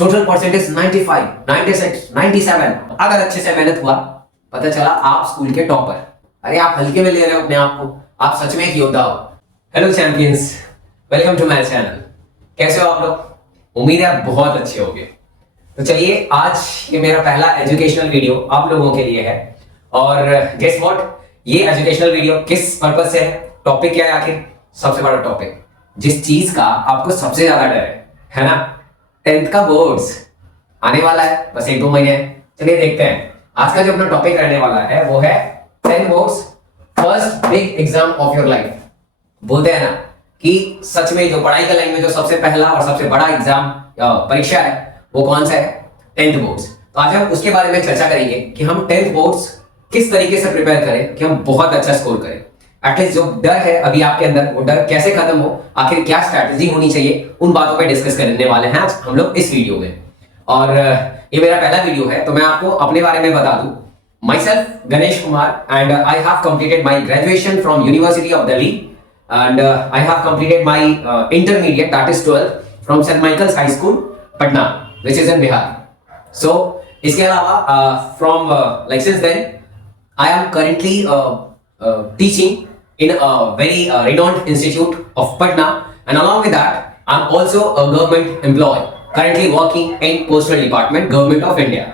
Total percentage 95, 96, 97। अगर अच्छे से मेहनत हुआ, पता चला आप स्कूल के टॉपर। अरे आप हल्के में ले रहे हो अपने आप को, आप सच में एक योद्धा हो। Hello champions, welcome to my channel. कैसे हो आप लोग? उम्मीद है आप बहुत अच्छे होंगे। तो चलिए, आज ये मेरा पहला एजुकेशनल वीडियो आप लोगों के लिए है। और गेस व्हाट, ये एजुकेशनल वीडियो किस पर्पस से है, टॉपिक क्या है आखिर? सबसे बड़ा टॉपिक, जिस चीज का आपको सबसे ज्यादा डर है ना? 10th का बोर्ड्स आने वाला है, बस 1-2 महीने है। चलिए देखते हैं। आज का जो अपना टॉपिक रहने वाला है वो है 10 boards first big exam of your life. बोलते हैं ना कि सच में जो पढ़ाई का लाइन में जो सबसे पहला और सबसे बड़ा एग्जाम परीक्षा है वो कौन सा है? 10th boards. तो आज हम उसके बारे में चर्चा करेंगे कि हम 10th बोर्ड्स किस तरीके से प्रिपेयर करें कि हम बहुत अच्छा स्कोर करें। एटलीस्ट जो डर है अभी आपके अंदर, वो डर कैसे खत्म हो, आखिर क्या स्ट्रैटेजी होनी चाहिए, उन बातों पे डिस्कस करने वाले हैं आज हम लोग इस वीडियो में। और ये मेरा पहला वीडियो है, तो मैं आपको अपने बारे में बता दूं। Myself Ganesh Kumar, and I have completed my graduation from university of Delhi, and I have completed my intermediate, that is 12 from Saint Michael's high school Patna, which is in Bihar. So इसके अलावा from like since then I am currently teaching in a very renowned institute of Patna, and along with that I'm also a government employee currently working in postal department, government of India.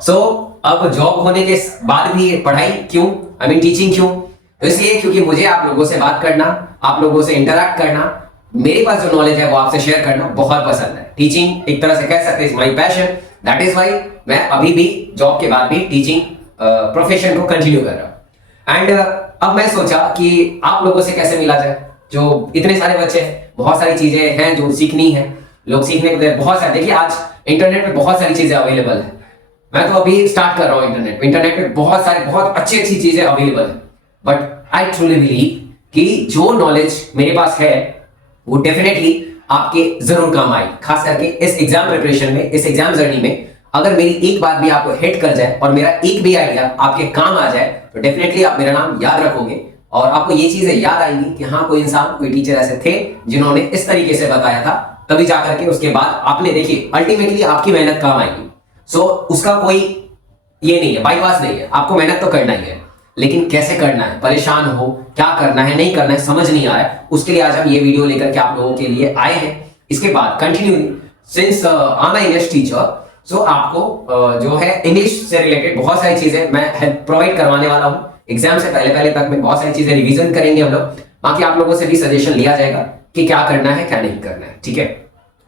So अब job होने के बाद भी पढ़ाई क्यों, I mean teaching क्यों? तो इसलिए क्योंकि मुझे आप लोगों से बात करना, आप लोगों से इंटरैक्ट करना, मेरे पास जो नॉलेज है वो आपसे शेयर करना बहुत पसंद है। टीचिंग एक तरह से कह सकते हैं my passion, that is why मैं अभी भी जॉब के बाद भी टीचिंग प्रोफेशन को कंटिन्यू कर रहा हूँ। एंड अब मैं सोचा कि आप लोगों से कैसे मिला जाए। जो इतने सारे बच्चे हैं, बहुत सारी चीजें हैं जो सीखनी है, लोग सीखने को बहुत सारे। देखिए आज इंटरनेट पे बहुत सारी चीजें अवेलेबल है। मैं तो अभी स्टार्ट कर रहा हूँ इंटरनेट पे बहुत सारी बहुत अच्छी अच्छी चीजें अवेलेबल है। बट आई ट्रूली बिलीव कि जो नॉलेज मेरे पास है वो डेफिनेटली आपके जरूर काम आएगी, खास करके इस एग्जाम प्रिपरेशन में, इस एग्जाम जर्नी में। अगर मेरी एक बात भी आपको हिट कर जाए और मेरा एक भी आइडिया आपके काम आ जाए, तो डेफिनेटली आप मेरा नाम याद रखोगे और आपको ये चीजें याद आएंगी कि हाँ, कोई इंसान, कोई टीचर ऐसे थे जिन्होंने इस तरीके से बताया था, तभी जाकर के उसके बाद आपने, देखिए अल्टीमेटली आपकी मेहनत काम आएगी। सो उसका कोई ये नहीं है, बाईपास नहीं है। आपको मेहनत तो करना ही है, लेकिन कैसे करना है, परेशान हो, क्या करना है, नहीं करना है, समझ नहीं आ रहा है, उसके लिए आज हम ये वीडियो लेकर के आप लोगों के लिए आए हैं। इसके बाद continue since I am a English teacher, so आपको जो है इंग्लिश से रिलेटेड बहुत सारी चीजें मैं हेल्प प्रोवाइड करवाने वाला हूं। एग्जाम से पहले तक में बहुत सारी चीजें रिवीजन करेंगे हम लोग। बाकी आप लोगों से भी सजेशन लिया जाएगा कि क्या करना है, क्या नहीं करना है, ठीक है?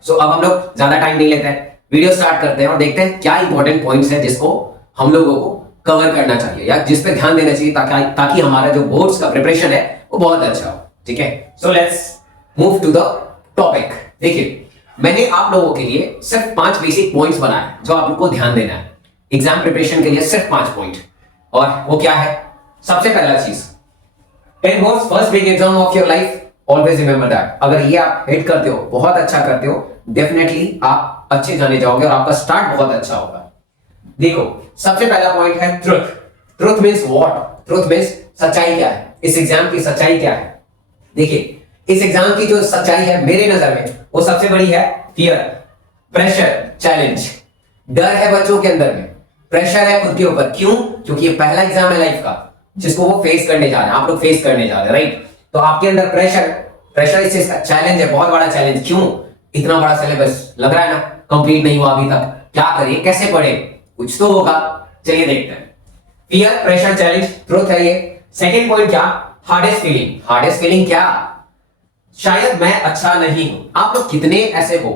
सो अब हम लोग ज्यादा टाइम नहीं लेते हैं, वीडियो स्टार्ट करते हैं और देखते हैं क्या इंपॉर्टेंट पॉइंट्स है जिसको हम लोगों को कवर करना चाहिए या जिस पे ध्यान देना चाहिए ताकि हमारा जो बोर्ड्स का प्रिपरेशन है वो बहुत अच्छा हो, ठीक है? So let's move to the topic. देखिए, मैंने आप लोगों के लिए सिर्फ 5 बेसिक पॉइंट्स बनाए जो आपको ध्यान देना है एग्जाम प्रिपरेशन के लिए, सिर्फ 5 पॉइंट। और वो क्या है? सबसे पहला चीज, 10 boards first big exam of your life, always remember that. अगर ये आप हिट करते हो, बहुत अच्छा करते हो, डेफिनेटली आप अच्छे जाने जाओगे और आपका स्टार्ट बहुत अच्छा होगा। देखो, सबसे पहला पॉइंट है truth. Truth means what? Truth means सच्चाई क्या है, इस एग्जाम की सच्चाई क्या है। देखिए, इस एग्जाम की जो सच्चाई है मेरे नजर में, वो सबसे बड़ी है फियर, प्रेशर, चैलेंज। डर है बच्चों के अंदर में, प्रेशर है खुद के ऊपर। क्यों? क्योंकि ये पहला एग्जाम है लाइफ का जिसको वो फेस करने जा रहे हैं, आप लोग फेस करने जा रहे हैं, राइट? तो आपके अंदर प्रेशर इस चीज का, चैलेंज है, बहुत बड़ा चैलेंज। क्यों? इतना बड़ा सिलेबस लग रहा है ना, कंप्लीट नहीं हुआ अभी तक, क्या करें, कैसे पढ़े, कुछ तो होगा। चलिए देखते हैं। फियर, प्रेशर, चैलेंज, ट्रुथ है ये। सेकेंड पॉइंट क्या? Hardest feeling. हार्डेस्ट फीलिंग क्या? शायद मैं अच्छा नहीं हूं। आप लोग कितने ऐसे हो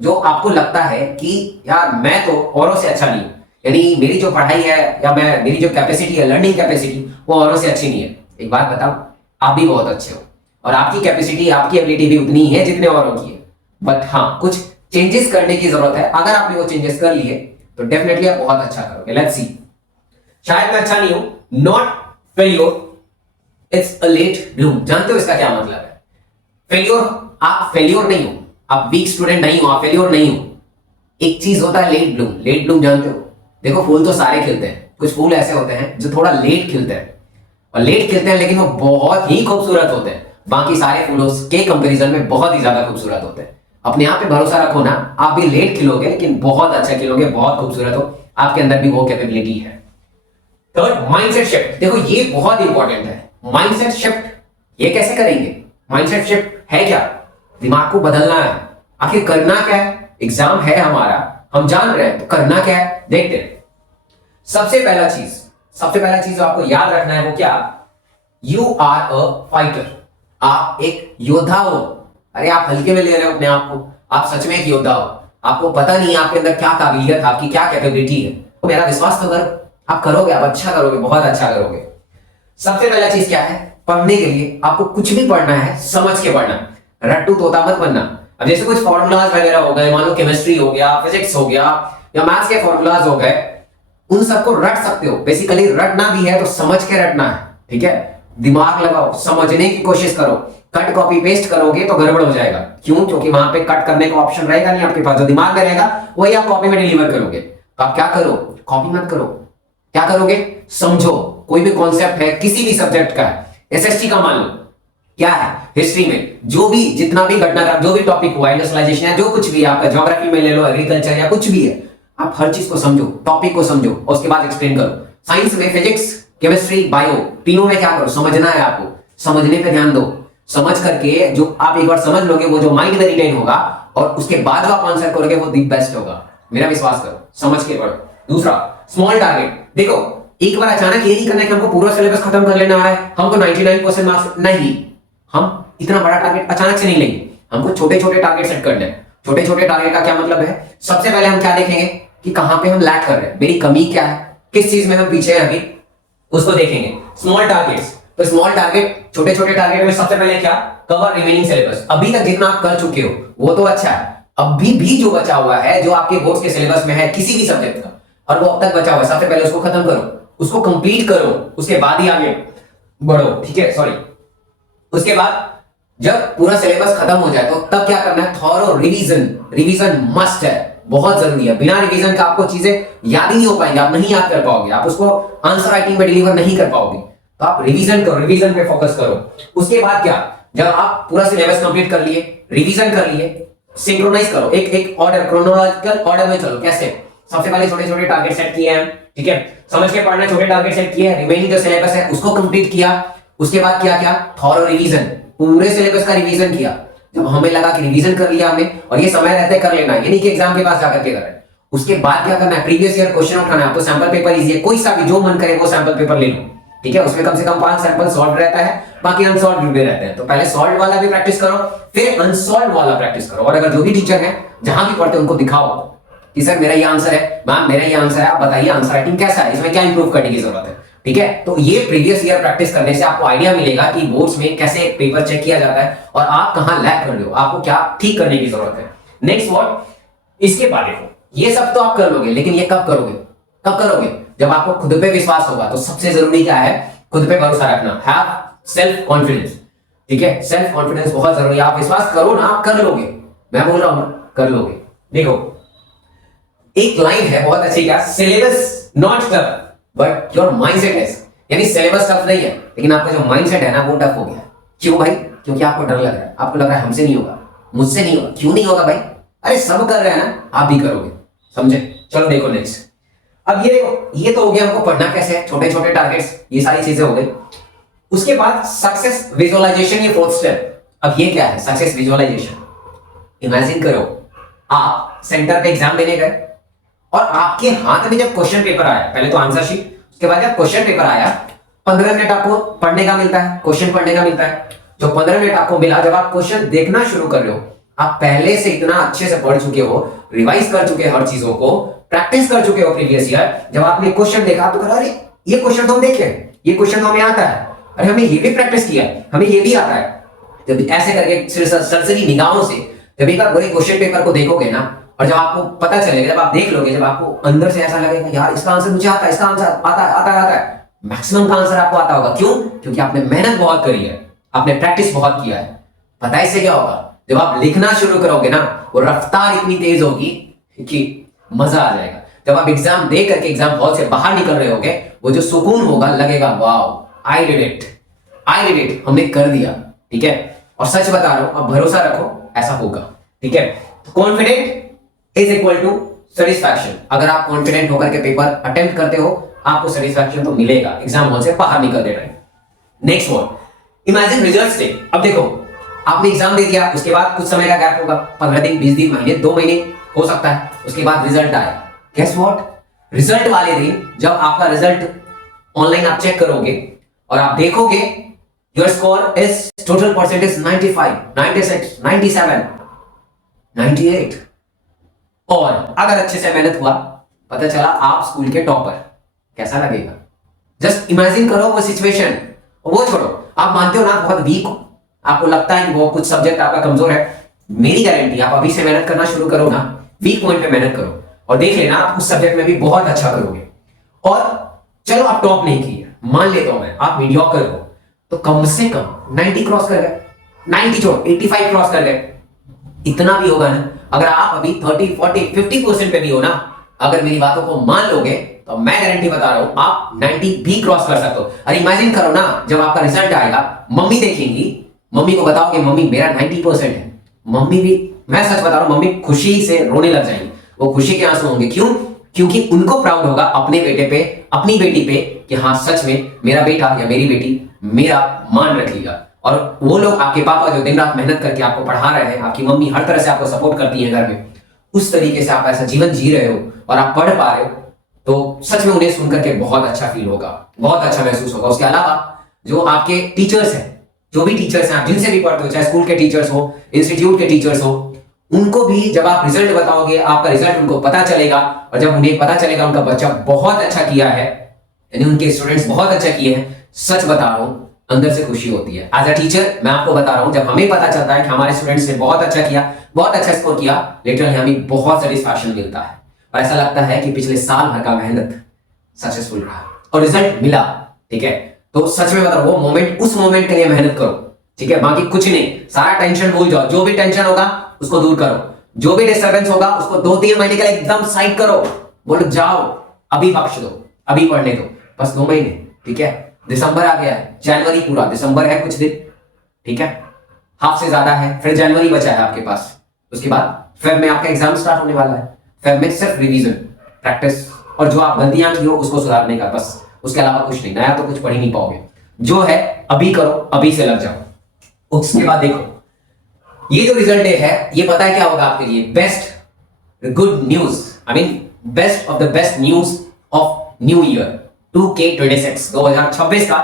जो आपको लगता है कि यार मैं तो औरों से अच्छा नहीं हूं, यानी मेरी जो पढ़ाई है या मेरी जो कैपेसिटी है, लर्निंग कैपेसिटी, वो औरों से अच्छी नहीं है। एक बात बताओ, आप भी बहुत अच्छे हो और आपकी कैपेसिटी, आपकी एबिलिटी भी उतनी ही है जितने औरों की है। बट हाँ, कुछ चेंजेस करने की जरूरत है। अगर आपने वो चेंजेस कर लिए तो डेफिनेटली आप बहुत अच्छा करोगे। Let's see. शायद मैं अच्छा नहीं हूं, not failure, it's a late bloom. जानते हो इसका क्या मतलब है? फेल्योर, आप फेल्योर नहीं हो, आप वीक स्टूडेंट नहीं हो, आप फेल्योर नहीं हो। एक चीज होता है लेट ब्लूम। लेट ब्लूम जानते हो? देखो, फूल तो सारे खिलते हैं, कुछ फूल ऐसे होते हैं जो थोड़ा लेट खिलते हैं, और लेट खिलते हैं लेकिन वो बहुत ही खूबसूरत होते हैं, बाकी सारे फूलों के कंपैरिजन में बहुत ही ज्यादा खूबसूरत होते हैं। अपने आप पे भरोसा रखो ना, आप भी लेट खिलोगे लेकिन बहुत अच्छा खिलोगे, बहुत खूबसूरत हो, आपके अंदर भी वो कैपेबिलिटी है। Third, mindset shift. देखो ये बहुत इंपॉर्टेंट है, माइंडसेट शिफ्ट। ये कैसे करेंगे? माइंडसेट शिफ्ट है क्या? दिमाग को बदलना है। आखिर करना क्या है? एग्जाम है हमारा, हम जान रहे हैं, तो करना क्या है देखते हैं। सबसे पहला चीज जो आपको याद रखना है वो क्या? You are a fighter. आप एक योद्धा हो। अरे आप हल्के में ले रहे हो अपने आप को, आप सच में एक योद्धा हो। आपको पता नहीं आपके अंदर क्या काबिलियत, आपकी क्या कैपेबिलिटी है। तो मेरा विश्वास तो करो, आप करोगे, आप अच्छा करोगे, बहुत अच्छा करोगे। सबसे पहला चीज क्या है? पढ़ने के लिए आपको कुछ भी पढ़ना है समझ के पढ़ना, रट्टू तोता मत बनना। अब जैसे कुछ फॉर्मूलाज वगैरह हो गए, मान लो केमिस्ट्री हो गया, फिजिक्स हो गया, या मैथ्स के फॉर्मूलाज हो गए, उन सबको रट सकते हो। बेसिकली रटना भी है तो समझ के रटना है, ठीक है? दिमाग लगाओ, समझने की कोशिश करो। कट कॉपी पेस्ट करोगे तो गड़बड़ हो जाएगा। क्यों? क्योंकि वहां पे कट करने का ऑप्शन रहेगा नहीं आपके पास। जो दिमाग में रहेगा वही आप कॉपी में डिलीवर करोगे। तो आप क्या करो? कॉपी मत करो। क्या करोगे? समझो। कोई भी कॉन्सेप्ट है किसी भी सब्जेक्ट का, एसएसटी का मान लो, क्या है हिस्ट्री में जो भी जितना भी घटनाक्रम, जो भी टॉपिक हुआ, इंडस्ट्रियलाइजेशन है, जो कुछ भी आपका, ज्योग्राफी में ले लो, एग्रीकल्चर या कुछ भी है, आप हर चीज को समझो, टॉपिक को समझो और उसके बाद एक्सप्लेन करो। साइंस में फिजिक्स, केमिस्ट्री, बायो, तीनों में क्या करो? समझना है आपको, समझने पे ध्यान दो। समझ करके जो आप एक बार समझ लोगे वो जो माइंड में रिटेन होगा, और उसके बाद जो आप आंसर करोगे वो दी बेस्ट होगा। मेरा विश्वास करो, समझ के पढ़ो। दूसरा, स्मॉल टारगेट। देखो एक बार अचानक ये नहीं करना है कि हमको पूरा सिलेबस खत्म कर लेना है, हमको 99% मार्क्स नहीं। हम इतना बड़ा टारगेट अचानक से नहीं लेंगे, हमको छोटे छोटे टारगेट सेट करने हैं। छोटे छोटे टारगेट का क्या मतलब है? सबसे पहले हम क्या देखेंगे कि कहां पे हम लैग कर रहे हैं, मेरी कमी क्या है, किस चीज में हम पीछे हैं अभी, उसको देखेंगे। स्मॉल टारगेट्स, तो स्मॉल टारगेट, छोटे छोटे टारगेट में सबसे पहले क्या? Cover remaining syllabus. अभी तक जितना आप कर चुके हो वो तो अच्छा है, अभी भी जो बचा हुआ है, जो आपके बोर्ड के सिलेबस में है किसी भी सब्जेक्ट का, और वो अब तक बचा हुआ है, सबसे पहले उसको खत्म करो, उसको कंप्लीट करो, उसके बाद ही आगे बढ़ो, ठीक है? सॉरी, उसके बाद जब पूरा सिलेबस खत्म हो जाए तो तब क्या करना है? Thorough revision. रिवीजन मस्ट है, बहुत जरूरी है। बिना रिवीजन का आपको चीजें याद ही नहीं हो पाएंगे, आप नहीं याद कर पाओगे, आप उसको आंसर राइटिंग में डिलीवर नहीं कर पाओगे। तो आप रिवीजन करो, रिवीजन पे फोकस करो। उसके बाद क्या? जब आप पूरा सिलेबस कंप्लीट कर लिए, रिवीजन कर लिए, सिंक्रोनाइज करो, एक एक ऑर्डर, क्रोनोलॉजिकल ऑर्डर में चलो। कैसे? सबसे पहले छोटे छोटे टारगेट सेट किए हैं, ठीक है, समझ के पढ़ना, छोटे टारगेट सेट किए हैं, रिमेनिंग जो सिलेबस है उसको कंप्लीट किया। उसके बाद क्या क्या? थॉरो रिवीजन, पूरे सिलेबस का रिवीजन किया। जब हमें लगा कि रिवीजन कर लिया हमने, और ये समय रहते कर लेना है, ये नहीं कि एग्जाम के पास जाकर के कर रहे हैं। उसके बाद क्या करना है? प्रीवियस ईयर क्वेश्चन उठाना है। तो सैंपल पेपर इजी है, कोई सा भी जो मन करे वो सैंपल पेपर ले लो, ठीक है? उसमें कम से कम 5 सैंपल सॉल्व रहता है, बाकी अनसॉल्व भी रहते हैं। तो पहले सॉल्व वाला भी प्रैक्टिस करो, फिर अनसॉल्व वाला प्रैक्टिस करो। और अगर जो भी टीचर है जहां भी पढ़ते उनको दिखाओ कि सर मेरा ये आंसर है, मैम मेरा ये आंसर है, आप बताइए आंसर राइटिंग कैसा है, इसमें क्या इंप्रूव करने की जरूरत है, ठीक है? तो ये प्रीवियस ईयर प्रैक्टिस करने से आपको आइडिया मिलेगा कि बोर्ड्स में कैसे पेपर चेक किया जाता है और आप कहां लैग कर रहे हो, आपको क्या ठीक करने की जरूरत है। Next what? इसके बाद देखो, ये सब तो आप कर लोगे, लेकिन ये कब करोगे? कब करोगे? जब आपको खुद पे विश्वास होगा। तो सबसे जरूरी क्या है? खुद पे भरोसा रखना, हैव सेल्फ कॉन्फिडेंस, ठीक है? सेल्फ कॉन्फिडेंस बहुत जरूरी है। आप विश्वास करो ना, आप कर लोगे, मैं बोल रहा हूं ना, कर लोगे। देखो एक लाइन है बहुत अच्छी, क्या? Syllabus not tough but your mindset is. यानी सिलेबस टफ नहीं है, लेकिन आपका जो माइंडसेट है ना वो टफ हो गया। क्यों भाई? क्योंकि आपको डर लग रहा है, आपको लग रहा है हमसे नहीं होगा, मुझसे नहीं होगा। क्यों नहीं होगा भाई? अरे सब कर रहे हैं ना, आप भी करोगे, समझे? चलो देखो नेक्स्ट। अब ये देखो, ये तो हो गया हमको पढ़ना कैसे है, छोटे छोटे टारगेट्स, ये सारी चीजें हो गई। उसके बाद सक्सेस विजुअलाइजेशन, ये फोर्थ स्टेप। अब ये क्या है? Success visualisation. इमेजिन करो आप सेंटर पे एग्जाम देने गए और आपके हाथ में जब क्वेश्चन पेपर आया, पहले तो आंसर शीट, उसके बाद जब क्वेश्चन पेपर आया, 15 मिनट आपको पढ़ने का मिलता है, क्वेश्चन पढ़ने का मिलता है। जो 15 मिनट आपको मिला, जब आप क्वेश्चन देखना शुरू कर रहे हो, आप पहले से इतना अच्छे से पढ़ चुके हो, रिवाइज कर चुके हो, हर चीजों को प्रैक्टिस कर चुके हो प्रीवियस ईयर। जब आपने क्वेश्चन देखा तो कहा अरे ये क्वेश्चन तो हम देखे, ये क्वेश्चन तो हमें आता है, अरे हमने ये भी प्रैक्टिस किया, हमें ये भी आता है। जब ऐसे करके सरसरी निगाहों से जब एक बार पूरे क्वेश्चन पेपर को देखोगे ना, और जब आपको पता चलेगा, जब आप देख लोगे, जब आपको अंदर से ऐसा लगेगा यार इसका आंसर मुझे आता है, इसका आंसर आता है, मैक्सिमम का आंसर आपको आता होगा। क्यों? क्योंकि आपने मेहनत बहुत करी है, आपने प्रैक्टिस बहुत किया है। पता है इससे क्या होगा? जब आप लिखना शुरू करोगे ना, वो रफ्तार इतनी तेज होगी कि मजा आ जाएगा। जब आप एग्जाम दे करके एग्जाम हॉल से बाहर निकल रहे होगे, वो जो सुकून होगा, लगेगा वाओ आई डिड इट, हमने कर दिया, ठीक है? और सच बता रहा हूं, अब भरोसा रखो, ऐसा होगा, ठीक है, confident is equal to satisfaction. अगर आप कॉन्फिडेंट होकर के पेपर अटेम्प्ट करते हो, आपको सेटिस्फैक्शन तो मिलेगा एग्जाम हॉल से बाहर निकलते time. Next one, imagine results day. अब देखो, आपने एग्जाम दे दिया, उसके बाद कुछ समय का गैप होगा, 15 दिन, 20 दिन, महीने, 2 महीने हो सकता है, उसके बाद रिजल्ट आया। गेस व्हाट, रिजल्ट वाले दिन जब आपका रिजल्ट ऑनलाइन आप चेक करोगे और आप देखोगे your score is total percentage 95, 96, 97, 98, और अगर अच्छे से मेहनत हुआ, पता चला आप स्कूल के टॉपर, कैसा लगेगा? जस्ट इमेजिन करो वो सिचुएशन। वो छोड़ो, आप मानते हो ना बहुत वीक हो, आपको लगता है कि वो कुछ सब्जेक्ट आपका कमजोर है, मेरी गारंटी, आप अभी से मेहनत करना शुरू करो ना, वीक पॉइंट पे मेहनत करो और देख लेना आप उस सब्जेक्ट में भी बहुत अच्छा करोगे। और चलो आप टॉप नहीं किए, मान लेता हूं मैं, आप मीडियोकर हो, तो कम से कम 90 क्रॉस कर गए, 90 छोड़ 85 क्रॉस कर गए, इतना भी होगा ना। अगर आप अभी 30, 40, 50% पे भी हो ना, अगर मेरी बातों को मान लोगे, तो मैं गारंटी बता रहा हूं आप 90 भी क्रॉस कर सकते हो। अरे इमेजिन करो ना, जब आपका रिजल्ट आएगा, मम्मी देखेंगी, मम्मी को बताओगे मम्मी मेरा 90% है, मम्मी भी, मैं सच बता रहा हूं, मम्मी खुशी से रोने लग जाएंगी, वो खुशी के आंसू होंगे। क्यों? क्योंकि उनको प्राउड होगा अपने बेटे पे, अपनी बेटी पे, कि हाँ सच में मेरा बेटा या मेरी बेटी मेरा मान रखेगा। और वो लोग, आपके पापा जो दिन रात मेहनत करके आपको पढ़ा रहे हैं, आपकी मम्मी हर तरह से आपको सपोर्ट करती है घर में, उस तरीके से आप ऐसा जीवन जी रहे हो और आप पढ़ पा रहे हो, तो सच में उन्हें सुनकर के बहुत अच्छा फील होगा, बहुत अच्छा महसूस होगा। उसके अलावा जो आपके टीचर्स हैं, जो भी टीचर्स हैं आप जिनसे भी पढ़ते हो, चाहे स्कूल के टीचर्स हो, इंस्टीट्यूट के टीचर्स हो, उनको भी जब आप रिजल्ट बताओगे, आपका रिजल्ट उनको पता चलेगा, और जब उन्हें पता चलेगा उनका बच्चा बहुत अच्छा किया है, यानी उनके स्टूडेंट्स बहुत अच्छा किए हैं, सच बता रहा हूं, अंदर से खुशी होती है। एज अ टीचर मैं आपको बता रहा हूं, जब हमें पता चलता है कि हमारे स्टूडेंट्स ने बहुत अच्छा किया, बहुत अच्छा स्कोर किया, लिटरली हमें बहुत सेटिस्फैक्शन मिलता है और ऐसा लगता है कि पिछले साल भर का मेहनत सक्सेसफुल रहा और रिजल्ट मिला। ठीक है, तो सच में बता रहा हूं, वो मोमेंट, उस मोमेंट के लिए मेहनत करो। ठीक है, बाकी कुछ नहीं, सारा टेंशन भूल जाओ, जो भी टेंशन होगा उसको दूर करो, जो भी डिस्टर्बेंस होगा उसको 2-3 महीने के लिए एकदम साइड करो, बोलो जाओ अभी बख्श दो, अभी पढ़ने दो, बस 2 महीने। ठीक है, दिसंबर आ गया है, जनवरी पूरा, दिसंबर है कुछ दिन, ठीक है, हाफ से ज्यादा है, फिर जनवरी बचा है आपके पास, उसके बाद फेब में आपका एग्जाम स्टार्ट होने वाला है। फेब में सिर्फ रिवीजन, प्रैक्टिस और जो आप गलतियां की हो उसको सुधारने का, बस, उसके अलावा कुछ नहीं, नया तो कुछ पढ़ ही नहीं पाओगे। जो है अभी करो, अभी से लग जाओ। उसके बाद देखो, ये जो रिजल्ट डे है, ये पता है क्या होगा आपके लिए? Best good news, I mean best of the best news of new year 2K26, 2026 का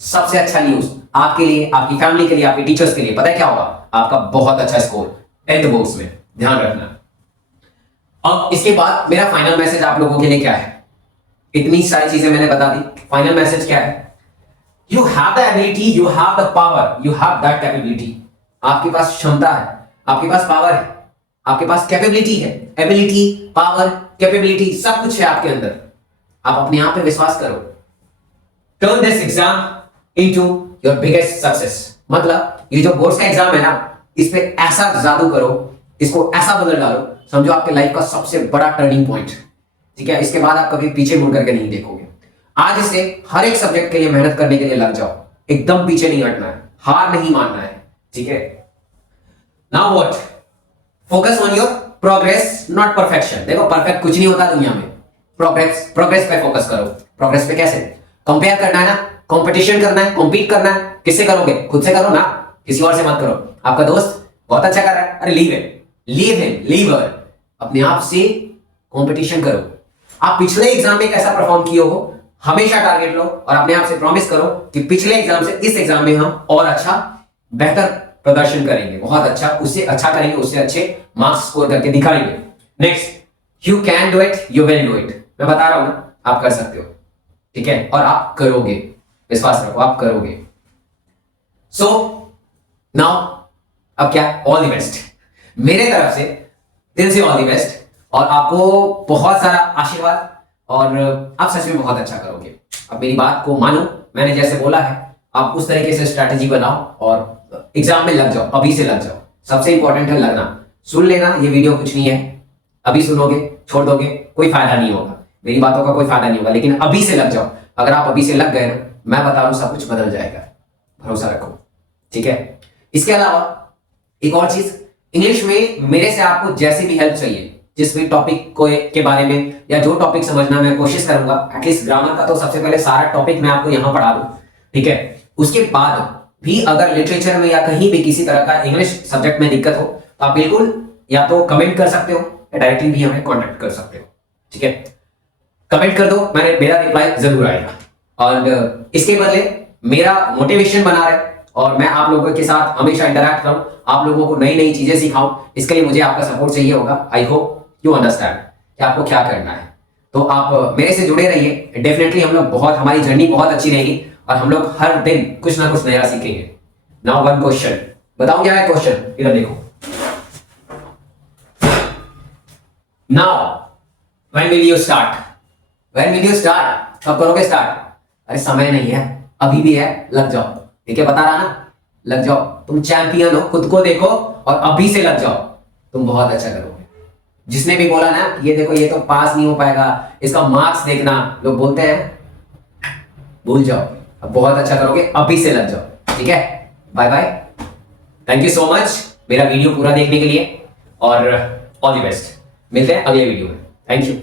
सबसे अच्छा न्यूज आपके लिए, आपकी फैमिली के लिए, आपके टीचर्स के लिए। पता है क्या होगा? आपका बहुत अच्छा स्कोर 10th बोर्ड्स में, ध्यान रखना। अब इसके बाद मेरा फाइनल मैसेज आप लोगों के लिए क्या है? इतनी सारी चीजें मैंने बता दी, फाइनल मैसेज क्या है? You have the ability, you have the power, you have that capability. आपके पास क्षमता है, आपके पास पावर है, आपके पास कैपेबिलिटी है, एबिलिटी, पावर, कैपेबिलिटी, सब कुछ है आपके अंदर। आप अपने आप पे विश्वास करो। Turn this exam into your biggest success. मतलब ये जो बोर्ड्स का एग्जाम है ना, इस पे ऐसा जादू करो, इसको ऐसा बदल डालो, समझो आपके लाइफ का सबसे बड़ा टर्निंग पॉइंट। ठीक है, इसके बाद आप कभी पीछे मुड़ करके नहीं देखोगे। आज से हर एक सब्जेक्ट के लिए मेहनत करने के लिए लग जाओ, एकदम पीछे नहीं हटना है, हार नहीं मानना है। ठीक है, now what? Focus on your progress, not perfection. देखो, परफेक्ट कुछ नहीं होता दुनिया में, प्रोग्रेस, प्रोग्रेस पे फोकस करो। प्रोग्रेस पे कैसे? कंपेयर करना है ना, कंपटीशन करना है, कॉम्पीट करना है। किससे करोगे? खुद से करो ना, किसी और से मत करो। आपका दोस्त बहुत अच्छा कर रहा है, अरे leave it, leave him, leave her, अपने आप से कंपटीशन करो। आप पिछले एग्जाम में कैसा परफॉर्म किए हो, हमेशा टारगेट लो और अपने आप से प्रॉमिस करो कि पिछले एग्जाम से इस एग्जाम में हम और अच्छा, बेहतर प्रदर्शन करेंगे, बहुत अच्छा, उससे अच्छा करेंगे, उससे अच्छे मार्क्स स्कोर करके दिखाएंगे। Next, you can do it, you will do it. मैं बता रहा हूं ना, आप कर सकते हो। ठीक है, और आप करोगे, विश्वास रखो, आप करोगे। सो नाउ अब क्या? ऑल द बेस्ट, मेरे तरफ से दिल से ऑल द बेस्ट, और आपको बहुत सारा आशीर्वाद, और आप सच में बहुत अच्छा करोगे। अब मेरी बात को मानो, मैंने जैसे बोला है, आप उस तरीके से स्ट्रैटेजी बनाओ और एग्जाम में लग जाओ, अभी से लग जाओ। सबसे इंपॉर्टेंट है लगना। सुन लेना, ये वीडियो कुछ नहीं है, अभी सुनोगे छोड़ दोगे कोई फायदा नहीं होगा, मेरी बातों का कोई फायदा नहीं होगा, लेकिन अभी से लग जाओ। अगर आप अभी से लग गए ना, मैं बता रहा हूं सब कुछ बदल जाएगा, भरोसा रखो। ठीक है, इसके अलावा एक और चीज, इंग्लिश में मेरे से आपको जैसी भी हेल्प चाहिए, जिस भी टॉपिक को के बारे में या जो टॉपिक समझना मैं कोशिश करूंगा, एटलीस्ट ग्रामर का तो सबसे पहले सारा टॉपिक मैं आपको यहां पढ़ा दूं, ठीक है। उसके बाद भी अगर लिटरेचर में या कहीं भी किसी तरह का इंग्लिश सब्जेक्ट में दिक्कत हो तो आप बिल्कुल या तो कमेंट कर सकते हो या डायरेक्टली भी हमें कॉन्टेक्ट कर सकते हो, ठीक है। कमेंट कर दो, मेरा रिप्लाई जरूर आएगा। और इसके बदले मेरा मोटिवेशन बना रहे और मैं आप लोगों के साथ हमेशा इंटरैक्ट करूं, आप लोगों को नई नई चीजें सिखाऊं, इसके लिए मुझे आपका सपोर्ट चाहिए होगा। आई होप यू अंडरस्टैंड कि आपको क्या करना है। तो आप मेरे से जुड़े रहिए, डेफिनेटली हम लोग हमारी जर्नी बहुत अच्छी रहेगी और हम लोग हर दिन कुछ ना कुछ नया सीखेंगे। नाउ वन क्वेश्चन, बताऊं क्या है क्वेश्चन? इधर देखो। Now when will you start? When will you start? कब करोगे स्टार्ट? अरे समय नहीं है, अभी भी है, लग जाओ। ठीक है, बता रहा ना, लग जाओ। तुम चैंपियन हो, खुद को देखो और अभी से लग जाओ, तुम बहुत अच्छा करोगे। जिसने भी बोला ना ये देखो ये तो पास नहीं हो पाएगा, इसका मार्क्स देखना, लोग बोलते हैं, भूल जाओ, अब बहुत अच्छा करोगे, अभी से लग जाओ। ठीक है, bye bye, thank you so much मेरा वीडियो पूरा देखने के लिए और ऑल द बेस्ट। मिलते हैं अगले वीडियो में। Thank you.